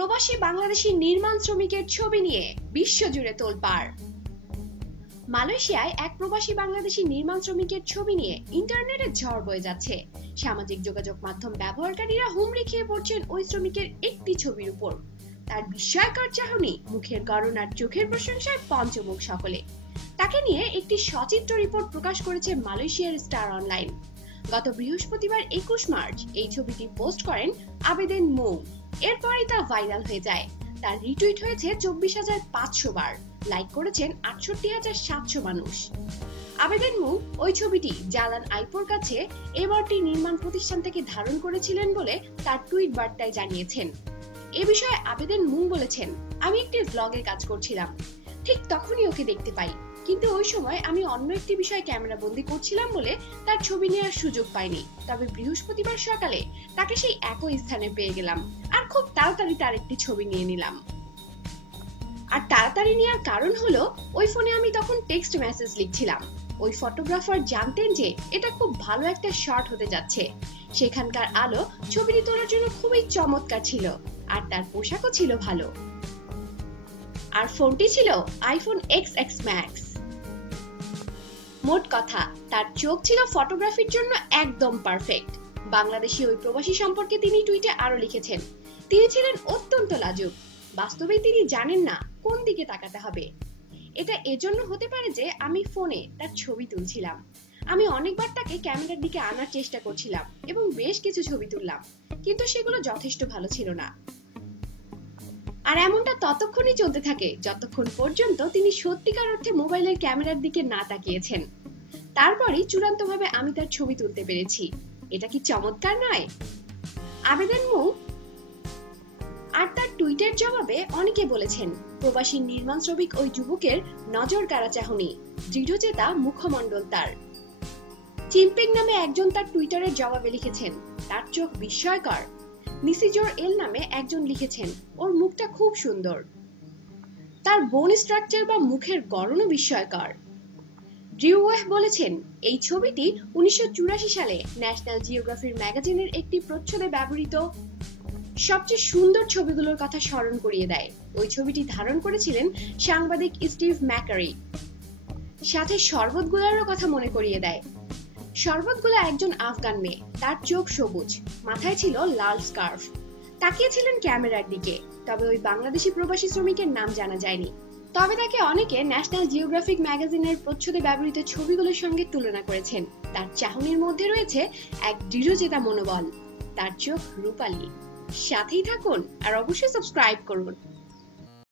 প্রবাসী বাংলাদেশি নির্মাণ শ্রমিকের ছবি নিয়ে বিশ্বজুড়ে তোলপাড়। মালয়েশিয়ায় এক প্রবাসী বাংলাদেশি নির্মাণ শ্রমিকের ছবি নিয়ে ইন্টারনেটে ঝড় বয়ে যাচ্ছে। সামাজিক যোগাযোগ মাধ্যম ব্যবহারকারীরা হুমড়ি খেয়ে পড়ছেন ওই শ্রমিকের একটি ছবির উপর। তার বিস্ময়কর চাহনি, মুখের গড়ন আর চোখের প্রশংসায় পঞ্চমুখ সকলে। তাকে নিয়ে একটি সচিত্র রিপোর্ট প্রকাশ করেছে মালয়েশিয়ার স্টার অনলাইন। গত বৃহস্পতিবার একুশ মার্চ এই ছবিটি পোস্ট করেন আবেদেন মৌ। এরপরই তা ভাইরাল হয়ে যায়। তার রিটুইট হয়েছে চব্বিশ হাজার পাঁচশো বার। লাইক করেছেন আটষট্টি হাজার সাতশো মানুষ। আবেদন মু ওই ছবিটি জালান আইপোর কাছে এবারটি নির্মাণ প্রতিষ্ঠান থেকে ধারণ করেছিলেন বলে তার টুইট বার্তায় জানিয়েছেন। এ বিষয়ে আবেদন মুং বলেছেন, আমি একটি ব্লগে কাজ করছিলাম। ঠিক তখনই ওকে দেখতে পাই। কিন্তু ওই সময় আমি অন্য একটি বিষয় ক্যামেরা বন্দি করছিলাম বলে তার ছবি নেওয়ার সুযোগ পাইনি। তবে বৃহস্পতিবার সকালে তাকে সেই একই স্থানে পেয়ে গেলাম আর খুব তাড়াতাড়ি তার একটি ছবি নিয়ে নিলাম। আর তাড়াতাড়ি নেওয়ার কারণ হলো, ওই ফোনে আমি তখন টেক্সট মেসেজ লিখছিলাম। ওই ফটোগ্রাফার জানতেন যে এটা খুব ভালো একটা শট হতে যাচ্ছে। সেখানকার আলো ছবিটি তোলার জন্য খুবই চমৎকার ছিল আর তার পোশাকও ছিল ভালো। আর ফোনটি ছিল আইফোন এক্স এক্স ম্যাক্স মোট কথা, তার চোখ ছিল ফটোগ্রাফির জন্য একদম পারফেক্ট। বাংলাদেশি ওই প্রবাসী সম্পর্কে তিনি টুইটে আরও লিখেছেন, তিনি ছিলেন অত্যন্ত লাজুক। বাস্তবে তিনি জানেন না কোন দিকে তাকাতে হবে। এটা এজন্য হতে পারে যে আমি ফোনে তার ছবি তুলছিলাম। আমি অনেকবার তাকে ক্যামেরার দিকে আনার চেষ্টা করছিলাম এবং বেশ কিছু ছবি তুললাম, কিন্তু সেগুলো যথেষ্ট ভালো ছিল না। আর এমনটা ততক্ষণই চলতে থাকে যতক্ষণ পর্যন্ত তিনি সত্যিকার অর্থে মোবাইলের ক্যামেরার দিকে না তাকিয়েছেন। তারপরই চূড়ান্তভাবে আমি তার ছবি তুলতে পেরেছি। এটা কি চমৎকার নয়? আবেদন মু আর তার টুইটের জবাবে অনেকে বলেছেন, প্রবাসী নির্মাণ শ্রমিক ওই যুবকের নজর কারা চাহনি দৃঢ়চেতা মুখমণ্ডল তার। চিম্পিং নামে একজন তার টুইটারের জবাবে লিখেছেন, তার চোখ বিস্ময়কর। নিসিজোর এল নামে একজন লিখেছেন। ওর মুখটা খুব সুন্দর। তার বোন স্ট্রাকচার বা মুখের গড়নও বিস্ময়কর। ড্রিউওয়েহ বলেছেন, এই ছবিটি উনিশশো সালে ন্যাশনাল জিওগ্রাফির ম্যাগাজিনের একটি প্রচ্ছদে ব্যবহৃত। সবচেয়ে সুন্দর ছবিগুলোর কথা স্মরণ করিয়ে দেয়। ওই ছবিটি ধারণ করেছিলেন সাংবাদিক স্টিভ ম্যাকারি। সাথে শরবত গুলারও কথা মনে করিয়ে দেয়। শরবতগুলা একজন আফগান মেয়ে। তার চোখ সবুজ, মাথায় ছিল লাল স্কার্ফ। তাকিয়েছিলেন ক্যামেরার দিকে, তবে ওই বাংলাদেশি প্রবাসী শ্রমিকের নাম জানা যায়নি। তবে তাকে অনেকে ন্যাশনাল জিওগ্রাফিক ম্যাগাজিনের প্রচ্ছদে ব্যবহৃত ছবিগুলোর সঙ্গে তুলনা করেছেন। তার চাহনির মধ্যে রয়েছে এক দৃঢ়চেতা মনোবল। তার চোখ রূপালী। সাথেই থাকুন আর অবশ্যই সাবস্ক্রাইব করুন।